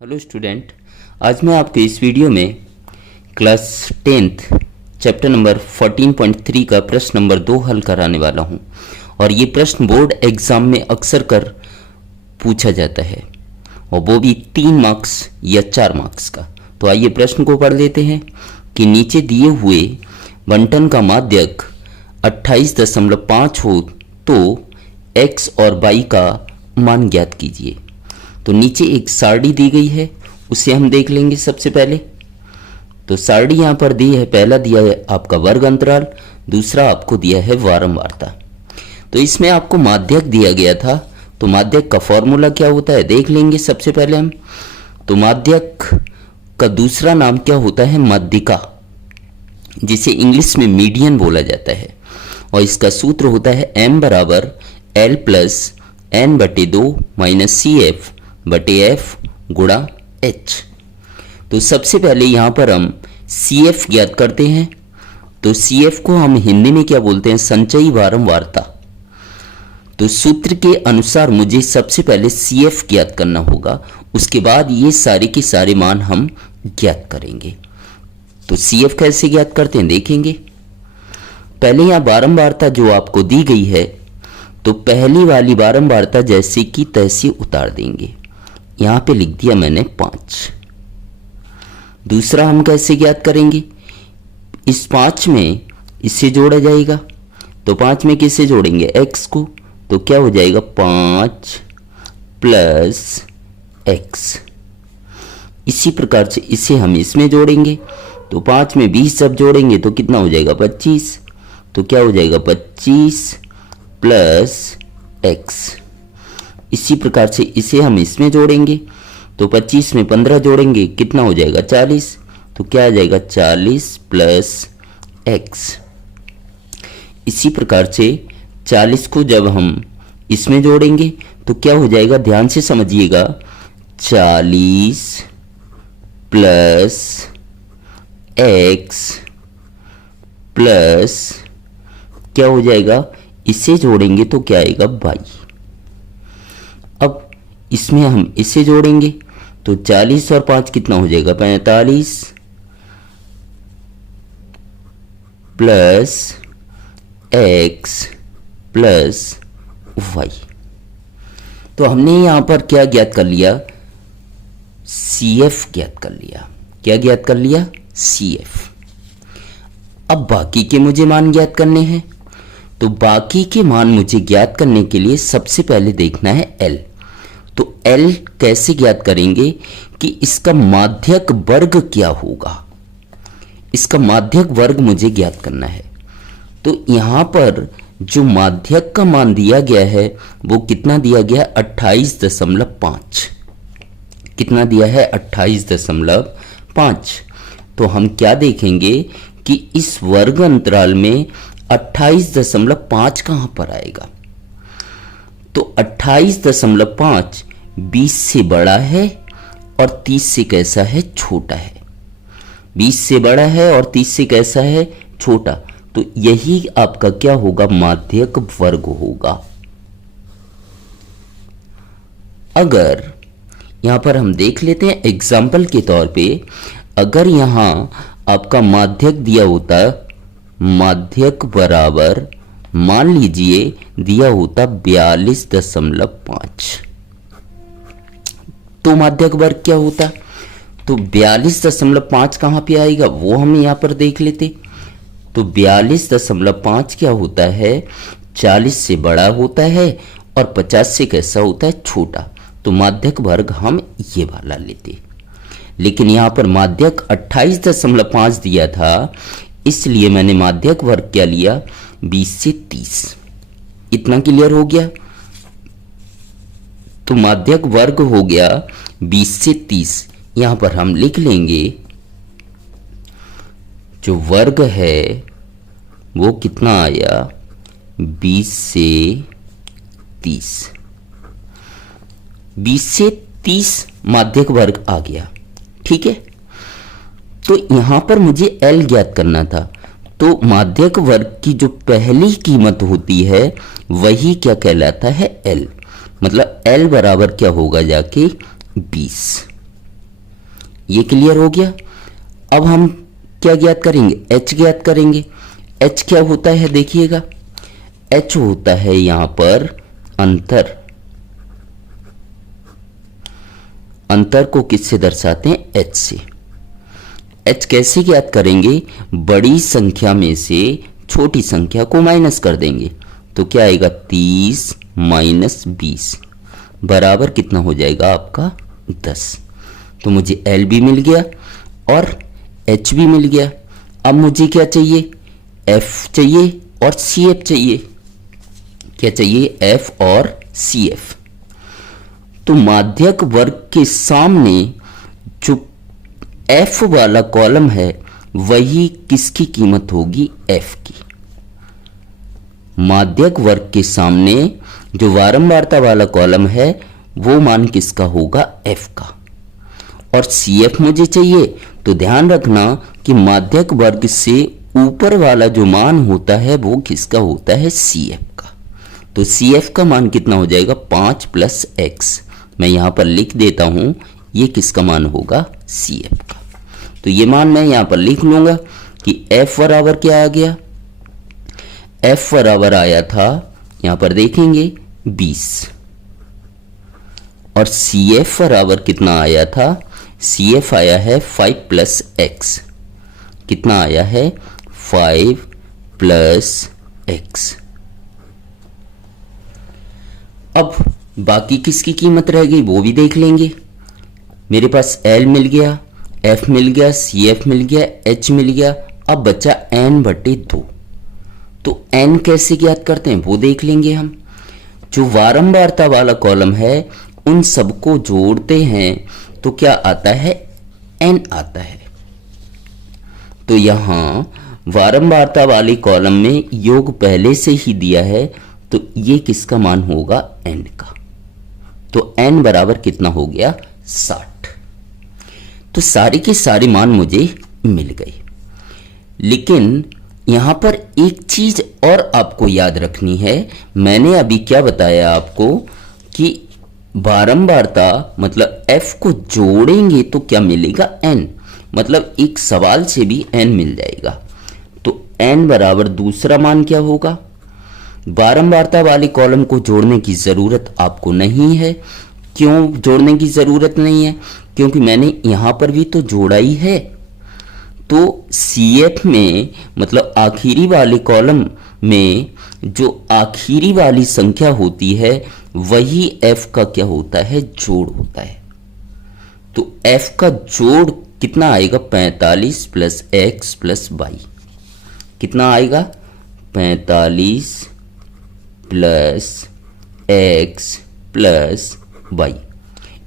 Hello student, आज मैं आपको इस वीडियो में क्लास 10th चैप्टर नंबर 14.3 का प्रश्न नंबर 2 हल कराने वाला हूं। और ये प्रश्न बोर्ड एग्ज़ाम में अक्सर कर पूछा जाता है, और वो भी 3 मार्क्स या 4 मार्क्स का। तो आइए प्रश्न को पढ़ लेते हैं कि नीचे दिए हुए बंटन का माध्यक 28.5 हो तो x और y का मान ज्ञात कीजिए। तो नीचे एक सारणी दी गई है, उसे हम देख लेंगे सबसे पहले। तो सारणी यहाँ पर दी है, पहला दिया है आपका वर्ग अंतराल, दूसरा आपको दिया है वारंवारता। तो इसमें आपको माध्यक दिया गया था, तो माध्यक का फॉर्मूला क्या होता है देख लेंगे सबसे पहले हम। तो माध्यक का दूसरा नाम क्या होता है, माध्यिका, जिसे इंग्लिश में मीडियन बोला जाता है। और इसका सूत्र होता है m बराबर l प्लस n बटे 2 माइनस सी एफ बटे एफ गुणा h। तो सबसे पहले यहाँ पर हम सी एफ ज्ञात करते हैं। तो सी एफ को हम हिंदी में क्या बोलते हैं, संचयी वारंवारता। तो सूत्र के अनुसार मुझे सबसे पहले सी एफ ज्ञात करना होगा, उसके बाद ये सारे के सारे मान हम ज्ञात करेंगे। तो सी एफ कैसे ज्ञात करते हैं देखेंगे। पहले यहाँ बारंबारता जो आपको दी गई है, तो पहली वाली बारंबारता जैसे कि तैसे उतार देंगे। यहाँ पे लिख दिया मैंने 5। दूसरा हम कैसे ज्ञात करेंगे, इस 5 में इससे जोड़ा जाएगा। तो 5 में किससे जोड़ेंगे, x को। तो क्या हो जाएगा 5 प्लस x। इसी प्रकार से इसे हम इसमें जोड़ेंगे। तो 5 में 20 जब जोड़ेंगे तो कितना हो जाएगा 25। तो क्या हो जाएगा 25 प्लस x। इसी प्रकार से इसे हम इसमें जोड़ेंगे। तो 25 में 15 जोड़ेंगे कितना हो जाएगा 40। तो क्या आ जाएगा 40 प्लस x। इसी प्रकार से 40 को जब हम इसमें जोड़ेंगे तो क्या हो जाएगा, ध्यान से समझिएगा, 40 प्लस x प्लस क्या हो जाएगा, इसे जोड़ेंगे तो क्या आएगा y। अब इसमें हम इसे जोड़ेंगे तो 40 और 5 कितना हो जाएगा 45 प्लस x प्लस y। तो हमने यहां पर क्या ज्ञात कर लिया, CF ज्ञात कर लिया। क्या ज्ञात कर लिया, CF। अब बाकी के मुझे मान ज्ञात करने हैं। तो बाकी के मान मुझे ज्ञात करने के लिए सबसे पहले देखना है L। तो L कैसे ज्ञात करेंगे कि इसका माध्यक वर्ग क्या होगा, इसका माध्यक वर्ग मुझे ज्ञात करना है। तो यहां पर जो माध्यक का मान दिया गया है वो कितना दिया गया, 28.5। कितना दिया है 28.5। तो हम क्या देखेंगे कि इस वर्ग अंतराल में 28.5 कहां पर आएगा। तो 28.5 20 से बड़ा है और 30 से कैसा है, छोटा है। 20 से बड़ा है और 30 से कैसा है, छोटा। तो यही आपका क्या होगा, माध्यक वर्ग होगा। अगर यहां पर हम देख लेते हैं एग्जाम्पल के तौर पे, अगर यहां आपका माध्यक दिया होता, माध्यक बराबर मान लीजिए दिया होता 42.5, तो माध्यक वर्ग क्या होता। तो 42.5 कहां पे आएगा वो हम यहां पर देख लेते। तो 42.5 क्या होता है, 40 से बड़ा होता है और 50 से कैसा होता है, छोटा। तो माध्यक वर्ग हम ये वाला लेते। लेकिन यहां पर माध्यक 28.5 दिया था, इसलिए मैंने माध्यक वर्ग क्या लिया, 20 से 30। इतना क्लियर हो गया। तो माध्यक वर्ग हो गया 20 से 30। यहां पर हम लिख लेंगे जो वर्ग है वो कितना आया, 20 से 30। 20 से 30 माध्यक वर्ग आ गया, ठीक है। तो यहां पर मुझे L ज्ञात करना था। तो माध्यक वर्ग की जो पहली कीमत होती है वही क्या कहलाता है, L। मतलब L बराबर क्या होगा जाके 20। ये क्लियर हो गया। अब हम क्या ज्ञात करेंगे, एच ज्ञात करेंगे। एच क्या होता है देखिएगा, एच होता है यहां पर अंतर। अंतर को किससे दर्शाते हैं, एच से। एच कैसे ज्ञात करेंगे, बड़ी संख्या में से छोटी संख्या को माइनस कर देंगे तो क्या आएगा 30 माइनस 20 बराबर कितना हो जाएगा आपका 10। तो मुझे एल भी मिल गया और एच भी मिल गया। अब मुझे क्या चाहिए, एफ चाहिए और सी एफ चाहिए। क्या चाहिए, एफ और सी एफ। तो माध्यक वर्ग के सामने जो एफ वाला कॉलम है वही किसकी कीमत होगी, एफ की। माध्यक वर्ग के सामने जो वारंवारता वाला कॉलम है वो मान किसका होगा, एफ का। और सी एफ मुझे चाहिए, तो ध्यान रखना कि माध्यक वर्ग से ऊपर वाला जो मान होता है वो किसका होता है, सी एफ का। तो सी एफ का मान कितना हो जाएगा, 5 प्लस एक्स। मैं यहां पर लिख देता हूं, ये किसका मान होगा, सी एफ का। तो ये मान मैं यहां पर लिख लूंगा कि एफ बराबर क्या आ गया, एफ बराबर आया था, यहां पर देखेंगे 20। और सी एफ बराबर कितना आया था, सी एफ आया है 5 प्लस एक्स। कितना आया है, 5 प्लस एक्स। अब बाकी किसकी कीमत रह गई वो भी देख लेंगे। मेरे पास एल मिल गया, एफ मिल गया, सी एफ मिल गया, एच मिल गया। अब बचा एन बटे 2। तो एन कैसे ज्ञात करते हैं वो देख लेंगे हम। जो वारंवारता वाला कॉलम है उन सबको जोड़ते हैं तो क्या आता है, एन आता है। तो यहां वारंवारता वाले कॉलम में योग पहले से ही दिया है, तो ये किसका मान होगा, एन का। तो एन बराबर कितना हो गया, 60। तो सारे के सारे मान मुझे मिल गए। लेकिन यहां पर एक चीज और आपको याद रखनी है। मैंने अभी क्या बताया आपको कि बारंबारता मतलब एफ को जोड़ेंगे तो क्या मिलेगा, एन। मतलब एक सवाल से भी एन मिल जाएगा। तो एन बराबर दूसरा मान क्या होगा। बारंबारता वाले कॉलम को जोड़ने की जरूरत आपको नहीं है। क्यों जोड़ने की जरूरत नहीं है, क्योंकि मैंने यहां पर भी तो जोड़ा ही है। तो CF में मतलब आखिरी वाले कॉलम में जो आखिरी वाली संख्या होती है वही F का क्या होता है, जोड़ होता है। तो F का जोड़ कितना आएगा, 45 प्लस एक्स प्लस वाई। कितना आएगा, 45 प्लस एक्स प्लस वाई।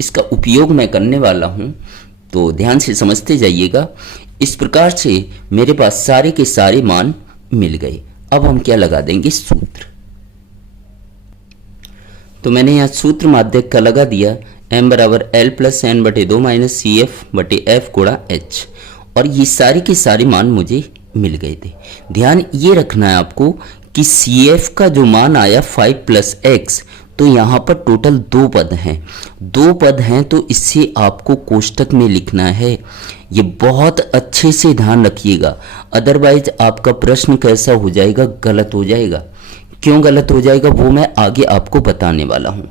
इसका उपयोग मैं करने वाला हूं तो ध्यान से समझते जाइएगा। इस प्रकार से मेरे पास सारे के सारे मान मिल गए। अब हम क्या लगा देंगे, सूत्र। तो मैंने यहां सूत्र माध्यक का लगा दिया, m बराबर एल प्लस एन बटे 2 माइनस सी एफ बटे एफ गुणा एच। और ये सारे के सारे मान मुझे मिल गए थे। ध्यान ये रखना है आपको कि सी एफ का जो मान आया 5 प्लस एक्स, तो यहाँ पर टोटल 2 पद हैं। 2 पद हैं तो इससे आपको कोष्टक में लिखना है। ये बहुत अच्छे से ध्यान रखिएगा, अदरवाइज आपका प्रश्न कैसा हो जाएगा, गलत हो जाएगा। क्यों गलत हो जाएगा वो मैं आगे आपको बताने वाला हूँ।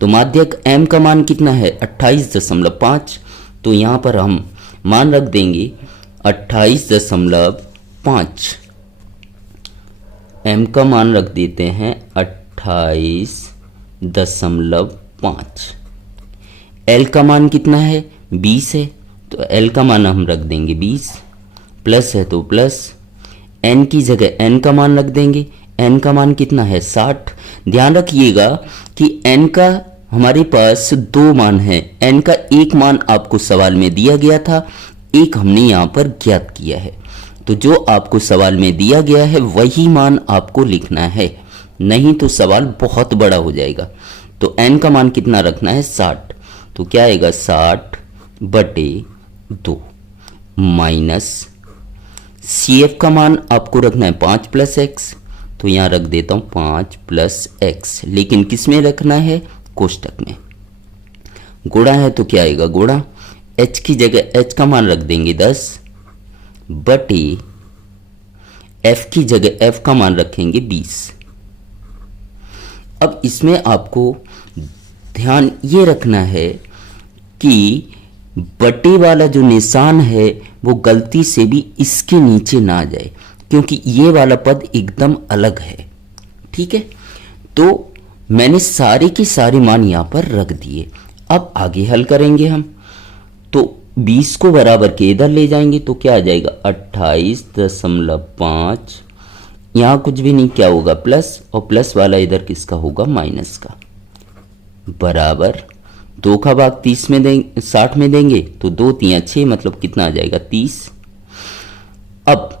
तो माध्यक m का मान कितना है, 28.5। तो यहाँ पर हम मान रख देंगे 28.5। m का मान रख देते हैं 28.5। L का मान कितना है, 20 है, तो L का मान हम रख देंगे 20। प्लस है तो प्लस, N की जगह N का मान रख देंगे। N का मान कितना है, 60। ध्यान रखिएगा कि N का हमारे पास 2 मान है। N का एक मान आपको सवाल में दिया गया था, एक हमने यहाँ पर ज्ञात किया है। तो जो आपको सवाल में दिया गया है वही मान आपको लिखना है, नहीं तो सवाल बहुत बड़ा हो जाएगा। तो n का मान कितना रखना है, 60। तो क्या आएगा, 60 बटे 2 माइनस CF का मान आपको रखना है 5 प्लस एक्स। तो यहाँ रख देता हूँ 5 प्लस एक्स, लेकिन किस में रखना है, कोष्टक में। गुणा है तो क्या आएगा, गुणा h की जगह h का मान रख देंगे 10 बटे f की जगह f का मान रखेंगे 20। अब इसमें आपको ध्यान ये रखना है कि बटे वाला जो निशान है वो गलती से भी इसके नीचे ना जाए, क्योंकि ये वाला पद एकदम अलग है। ठीक है, तो मैंने सारे के सारे मान यहां पर रख दिए। अब आगे हल करेंगे हम, तो 20 को बराबर के इधर ले जाएंगे तो क्या आ जाएगा 28.5। यहां कुछ भी नहीं, क्या होगा प्लस, और प्लस वाला इधर किसका होगा माइनस का, बराबर 2 का भाग 30 में देंगे 60 में देंगे तो 2 3 6, मतलब कितना आ जाएगा 30। अब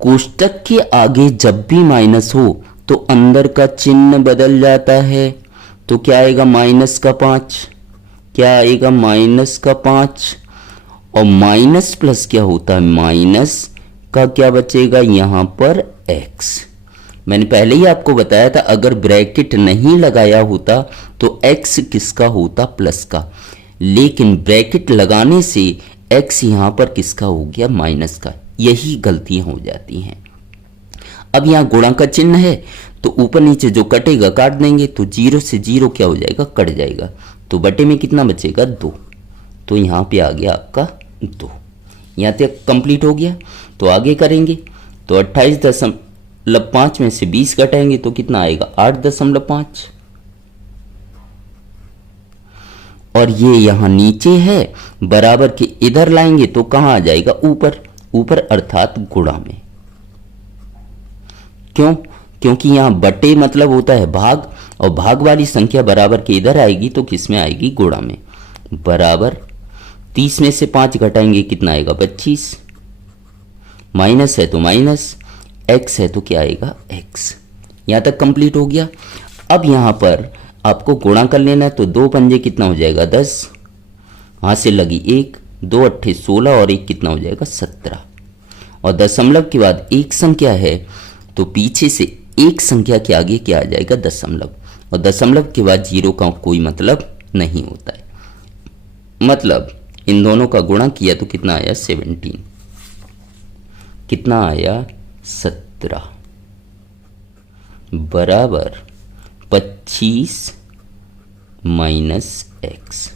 कोष्टक के आगे जब भी माइनस हो तो अंदर का चिन्ह बदल जाता है, तो क्या आएगा -5, क्या आएगा -5, और माइनस प्लस क्या होता है माइनस का क्या बचेगा यहां पर x। मैंने पहले ही आपको बताया था अगर ब्रैकेट नहीं लगाया होता तो x किसका होता प्लस का, लेकिन ब्रैकेट लगाने से x यहां पर किसका हो गया माइनस का। यही गलतियां हो जाती हैं। अब यहां गुणा का चिन्ह है तो ऊपर नीचे जो कटेगा काट देंगे, तो 0 से 0 क्या हो जाएगा कट जाएगा, तो बटे में कितना बचेगा 2, तो यहां पे आ गया आपका 2। यहां तक कंप्लीट हो गया। तो आगे करेंगे तो 28.5 में से 20 घटाएंगे तो कितना आएगा 8.5, और ये यहां नीचे है बराबर के इधर लाएंगे तो कहां आ जाएगा ऊपर, ऊपर अर्थात गुणा में। क्यों? क्योंकि यहां बटे मतलब होता है भाग, और भाग वाली संख्या बराबर के इधर आएगी तो किस में आएगी गुणा में। बराबर 30 में से 5 घटाएंगे कितना आएगा 25, माइनस है तो माइनस, x है तो क्या आएगा x। यहां तक कंप्लीट हो गया। अब यहां पर आपको गुणा कर लेना है, तो 2 पंजे कितना हो जाएगा 10, वहां से लगी 1, 2 अट्ठे 16 और 1 कितना हो जाएगा 17, और दशमलव के बाद एक संख्या है तो पीछे से एक संख्या के आगे क्या आ जाएगा दशमलव, और दशमलव के बाद 0 का कोई मतलब नहीं होता है। मतलब इन दोनों का गुणा किया तो कितना आया 17, कितना आया 17, बराबर 25 माइनस x।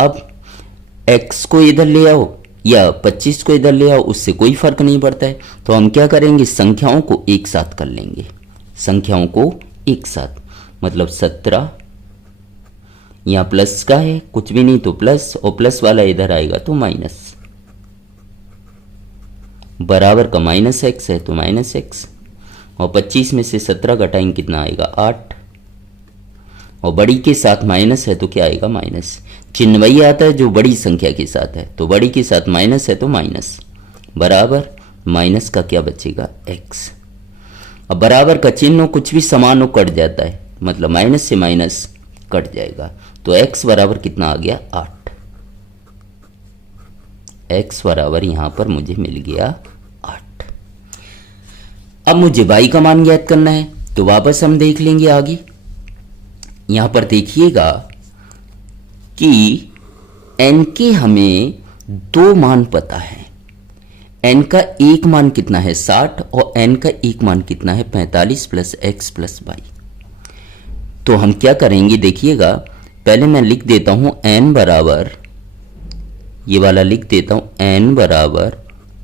अब x को इधर ले आओ या 25 को इधर ले आओ, उससे कोई फर्क नहीं पड़ता है। तो हम क्या करेंगे संख्याओं को एक साथ कर लेंगे, संख्याओं को एक साथ, मतलब 17 यहां प्लस का है कुछ भी नहीं तो प्लस, और प्लस वाला इधर आएगा तो माइनस, बराबर का माइनस x है तो माइनस x, और 25 में से 17 घटाएंगे कितना आएगा 8, और बड़ी के साथ माइनस है तो क्या आएगा माइनस। चिन्ह वही आता है जो बड़ी संख्या के साथ है, तो बड़ी के साथ माइनस है तो माइनस, बराबर माइनस का क्या बचेगा x। अब बराबर का चिन्ह कुछ भी समान हो कट जाता है, मतलब माइनस से माइनस कट जाएगा, तो x बराबर कितना आ गया 8। x बराबर यहां पर मुझे मिल गया 8। अब मुझे y का मान ज्ञात करना है, तो वापस हम देख लेंगे आगे। यहां पर देखिएगा कि n के हमें 2 मान पता है, n का एक मान कितना है 60 और n का एक मान कितना है 45 प्लस x प्लस y। तो हम क्या करेंगे देखिएगा, पहले मैं लिख देता हूं n बराबर, ये वाला लिख देता हूं n बराबर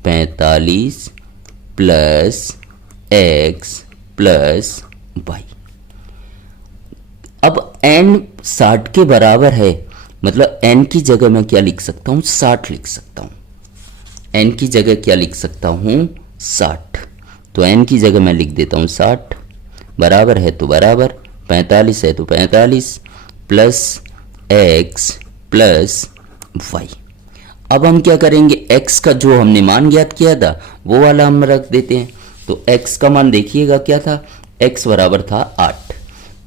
45 प्लस x प्लस y। अब n 60 के बराबर है, मतलब n की जगह मैं क्या लिख सकता हूं 60 लिख सकता हूं। n की जगह क्या लिख सकता हूं 60, तो n की जगह मैं लिख देता हूं 60, बराबर है तो बराबर, 45 है तो 45 प्लस x प्लस y। अब हम क्या करेंगे x का जो हमने मान ज्ञात किया था वो वाला हम रख देते हैं। तो x का मान देखिएगा क्या था, x बराबर था 8,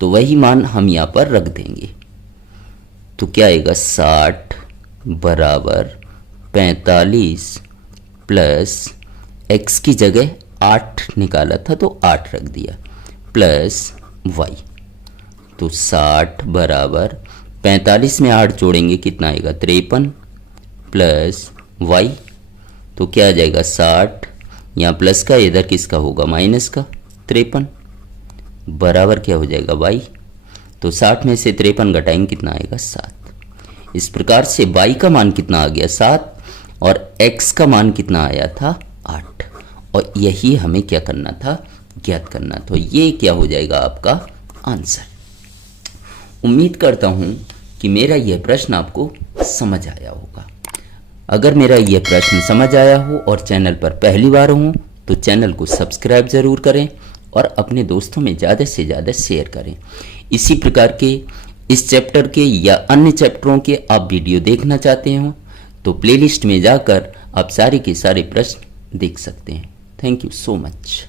तो वही मान हम यहां पर रख देंगे। तो क्या आएगा 60 बराबर 45 प्लस x की जगह 8 निकाला था तो 8 रख दिया, प्लस y। तो 60 बराबर 45 में 8 जोड़ेंगे कितना आएगा 53 प्लस वाई, तो क्या आ जाएगा 60, यहाँ प्लस का इधर किसका होगा माइनस का 53, बराबर क्या हो जाएगा वाई। तो 60 में से 53 घटाएंगे कितना आएगा 7। इस प्रकार से वाई का मान कितना आ गया 7 और एक्स का मान कितना आया था 8, और यही हमें क्या करना था ज्ञात करना। तो ये क्या हो जाएगा आपका आंसर। उम्मीद करता हूँ कि मेरा यह प्रश्न आपको समझ आया होगा। अगर मेरा यह प्रश्न समझ आया हो और चैनल पर पहली बार हो तो चैनल को सब्सक्राइब ज़रूर करें और अपने दोस्तों में ज़्यादा से ज़्यादा शेयर करें। इसी प्रकार के इस चैप्टर के या अन्य चैप्टरों के आप वीडियो देखना चाहते हो तो प्लेलिस्ट में जाकर आप सारे के सारे प्रश्न देख सकते हैं। Thank you so much.